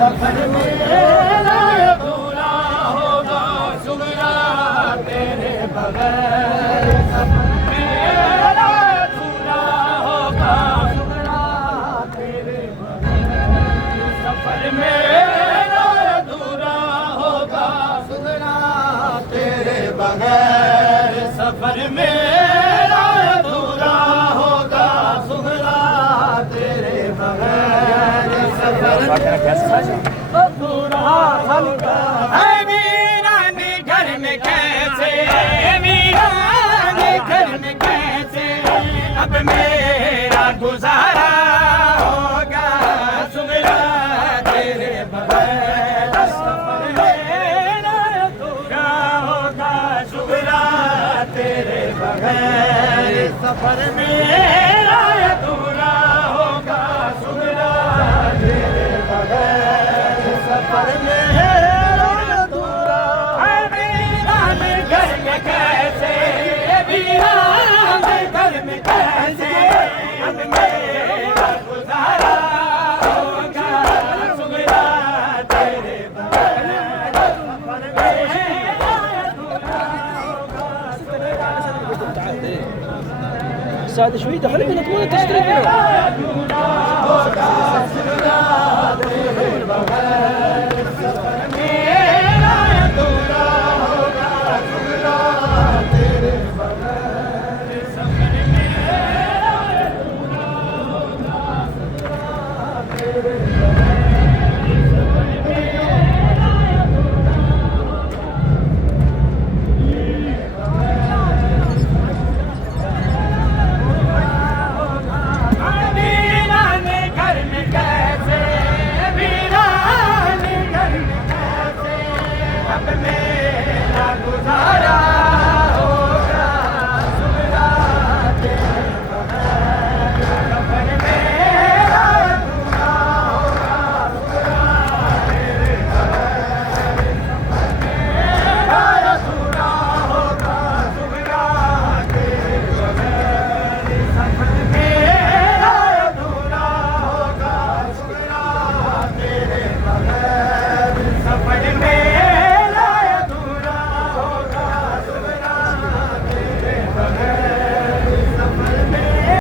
सफर मेरा अधूरा होगा सुगरा तेरे बगैर। सफर मेरा अधूरा होगा सुगरा तेरे बगैर। सफर मेरा अधूरा होगा सुगरा तेरे बगैर। सफर मेरा अधूरा होगा सुगरा तेरे बगैर। सफर अधूरा होगा। है वीराने घर में कैसे, वीराने घर में कैसे अब मेरा गुजारा होगा सुगरा तेरे बगैर। सफर मेरा अधूरा होगा सुगरा तेरे बगैर। सफर मेरा अधूरा होगा सुगरा तेरे बगैर। सफर मेरा अधूरा। है वीराने घर में कैसे, वीराने घर में कैसे अब मेरा गुजारा होगा सुगरा तेरे बगैर। सफर मेरा अधूरा होगा सुगरा ساعد شوي دخلت من الطوالة تشتري منه.